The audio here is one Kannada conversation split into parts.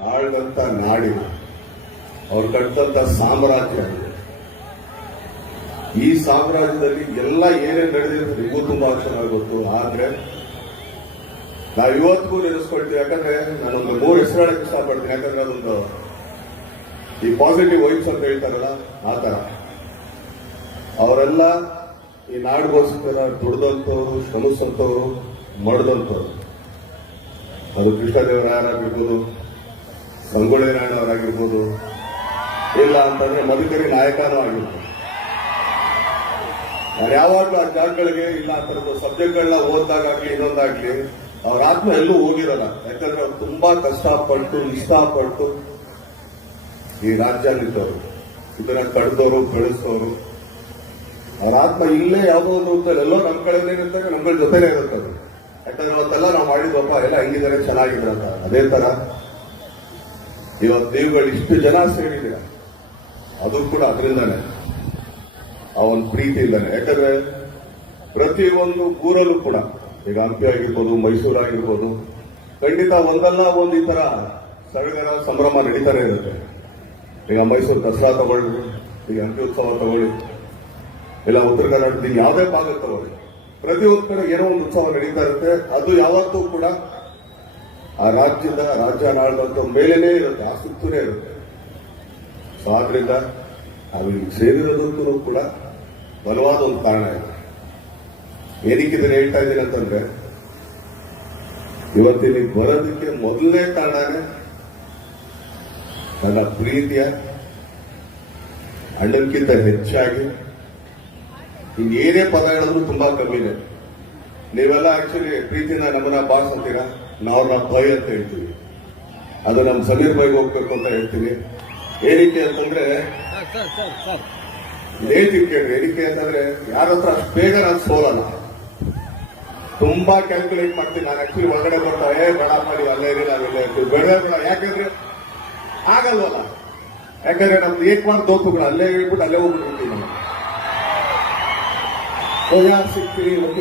ಆಳ್ದಂತ ನಾಡಿನ ಅವ್ರು ಕಟ್ಟಿದಂತ ಸಾಮ್ರಾಜ್ಯ ಇದೆ. ಈ ಸಾಮ್ರಾಜ್ಯದಲ್ಲಿ ಎಲ್ಲ ಏನೇನು ನಡೆದಿದೆ ನಿಮಗೂ ತುಂಬಾ ಚೆನ್ನಾಗಿ ಗೊತ್ತು. ಆದ್ರೆ ನಾವು ಇವತ್ತಿಗೂ ನೆನೆಸ್ಕೊಳ್ತೀವಿ. ಯಾಕಂದ್ರೆ ನಾನೊಂದು 3 ಹೆಸರು ಹೇಳಕ್ ಇಷ್ಟಪಡ್ತೀನಿ. ಯಾಕಂದ್ರೆ ಅದೊಂದು ಈ ಪಾಸಿಟಿವ್ ವೈಬ್ಸ್ ಅಂತ ಹೇಳ್ತಾರಲ್ಲ ಆ ತರ ಅವರೆಲ್ಲ ಈ ನಾಡಿಗೋಸ್ಕರ ದುಡ್ದಂತವ್ರು, ಶ್ರಮಿಸಂತವ್ರು, ಮಡ್ದಂತವ್ರು. ಅದು ಕೃಷ್ಣದೇವರಾಯರಾಗಿರ್ಬೋದು, ಸಂಗೊಳ್ಳಿ ರಾಯಣ್ಣವರಾಗಿರ್ಬೋದು, ಇಲ್ಲ ಅಂತಂದ್ರೆ ಮಧುಕರಿ ನಾಯಕನೂ ಆಗಿರ್ಬೋದು. ನಾನು ಯಾವಾಗ್ಲೂ ಆ ಜಾಗಗಳಿಗೆ ಇಲ್ಲ ಅಂತದ್ದು ಸಬ್ಜೆಕ್ಟ್ಗಳನ್ನ ಓದ್ದಾಗ್ಲಿ ಇನ್ನೊಂದಾಗ್ಲಿ ಅವ್ರ ಆತ್ಮ ಎಲ್ಲೂ ಹೋಗಿರಲ್ಲ. ಯಾಕಂದ್ರೆ ಅವ್ರು ತುಂಬಾ ಕಷ್ಟಪಟ್ಟು ಇಷ್ಟಪಟ್ಟು ಈ ರಾಜ್ಯದಲ್ಲಿದ್ದವರು, ಇದನ್ನ ಕಡ್ದವರು, ಬೆಳೆಸೋರು. ಅವ್ರ ಆತ್ಮ ಇಲ್ಲೇ ಯಾವುದೋ ಒಂದು ರೂಪದಲ್ಲಿ ಎಲ್ಲೋ ನಮ್ಮ ಕಡೆನೇ ಇರ್ತಾರೆ, ನಮ್ಗಳ ಜೊತೆನೇ ಇರುತ್ತದೆ. ಯಾಕಂದ್ರೆ ಅವತ್ತೆಲ್ಲ ನಾವು ಮಾಡಿದ್ವಪ್ಪ ಎಲ್ಲ ಹೆಂಗಿದ್ದಾರೆ ಚೆನ್ನಾಗಿದ್ರೆ ಅಂತ. ಅದೇ ತರ ಇವತ್ತು ನೀವುಗಳು ಇಷ್ಟು ಜನ ಸೇರಿದ್ದೀರ, ಅದು ಕೂಡ ಅದರಿಂದಾನೆ, ಆ ಒಂದು ಪ್ರೀತಿಯಿಂದಾನೆ. ಯಾಕಂದ್ರೆ ಪ್ರತಿಯೊಂದು ಊರಲ್ಲೂ ಕೂಡ ಈಗ ಹಂಪಿ ಆಗಿರ್ಬೋದು, ಮೈಸೂರು ಆಗಿರ್ಬೋದು, ಖಂಡಿತ ಒಂದಲ್ಲ ಒಂದು ಈ ತರ ಸಡಗರ ಸಂಭ್ರಮ ನಡೀತಾನೆ ಇರುತ್ತೆ. ಈಗ ಮೈಸೂರು ದಸರಾ ತಗೊಳ್ಳಿ, ಈಗ ಹಂಪಿ ಉತ್ಸವ ತಗೊಳ್ಳಿ, ಇಲ್ಲ ಉತ್ತರ ಕರ್ನಾಟಕದ ಯಾವುದೇ ಭಾಗ ತಗೊಳ್ಳಿ, ಪ್ರತಿಯೊಂದು ಕಡೆ ಏನೋ ಒಂದು ಉತ್ಸವ ನಡೀತಾ ಇರುತ್ತೆ. ಅದು ಯಾವತ್ತೂ ಕೂಡ ಆ ರಾಜ್ಯ ಆಳ್ದಂತ ಮೇಲೇನೆ ಇರುತ್ತೆ, ಆ ಸುತ್ತೂನೇ ಇರುತ್ತೆ. ಸೊ ಆದ್ರಿಂದ ನಾವು ಇಲ್ಲಿ ಸೇರಿರೋದಕ್ಕೂ ಕೂಡ ಬಲವಾದ ಒಂದು ಕಾರಣ ಇದೆ. ಏನಕ್ಕೆ ಇದನ್ನ ಹೇಳ್ತಾ ಇದ್ದೀನಿ ಅಂತಂದ್ರೆ, ಇವತ್ತಿನ ಬರೋದಕ್ಕೆ ಮೊದಲನೇ ಕಾರಣನೇ ನನ್ನ ಪ್ರೀತಿಯ ಅಣ್ಣಕ್ಕಿಂತ ಹೆಚ್ಚಾಗಿ ಇನ್ನೇನೇ ಪದ ಹೇಳಿದ್ರು ತುಂಬಾ ಕಮ್ಮಿನೇ. ನೀವೆಲ್ಲ ಆಕ್ಚುಲಿ ಪ್ರೀತಿನ ನಮ್ಮನ್ನ ಬಾಸ್ ಅಂತೀರಾ, ನಾವು ಭಯ ಅಂತ ಹೇಳ್ತೀವಿ. ಅದು ನಮ್ಮ ಸಮೀರ್ ಬೈಗೆ ಹೋಗ್ಬೇಕು ಅಂತ ಹೇಳ್ತೀನಿ. ಏನಕ್ಕೆ ಅಂತಂದ್ರೆ ನೇತಿಕೆ ಏನಕ್ಕೆ ಅಂತಂದ್ರೆ ಯಾರ ಹತ್ರ ಅಷ್ಟು ಬೇಗ ನಾನು ಸೋಲಲ್ಲ. ತುಂಬಾ ಕ್ಯಾಲ್ಕುಲೇಟ್ ಮಾಡ್ತೀನಿ ನಾನು. ಆಕ್ಚುಲಿ ಹೊರಗಡೆ ಬರ್ತಾ ಬೇಡ ಮಾಡಿ ಅಲ್ಲೇ ಇರಿ, ನಾವಿಲ್ಲೇ ಇರ್ತೀವಿ, ಬೇಡ ಯಾಕಂದ್ರೆ ಆಗಲ್ವಲ್ಲ. ಯಾಕಂದ್ರೆ ನಮ್ದು ಏಕವಾರ ದೋಪುಗಳು ಅಲ್ಲೇ ಹೇಳ್ಬಿಟ್ಟು ಅಲ್ಲೇ ಹೋಗ್ಬಿಟ್ಟಿರ್ತೀವಿ. ನಾವು ಯಾರು ಸಿಗ್ತೀರಿ ಮತ್ತು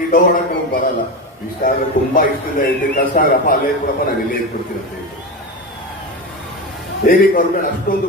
ಈ ಡೋಡಕ್ಕೆ ನಮ್ಗೆ ಬರಲ್ಲ. ಇಷ್ಟ ಆದ್ರೆ ತುಂಬಾ ಇಷ್ಟದಿಂದ ಹೇಳ್ತೀನಿ, ಕಷ್ಟ ಆಗಪ್ಪ ಅಲ್ಲೇ ಕೊಡಪ್ಪ ನಾನು ಇಲ್ಲೇ ಇಟ್ಬಿಡ್ತೀನಿ ಅಂತ ಹೇಳ್ತೀನಿ. ಹೇಗೆ ಅವ್ರ ಮೇಲೆ ಅಷ್ಟೊಂದು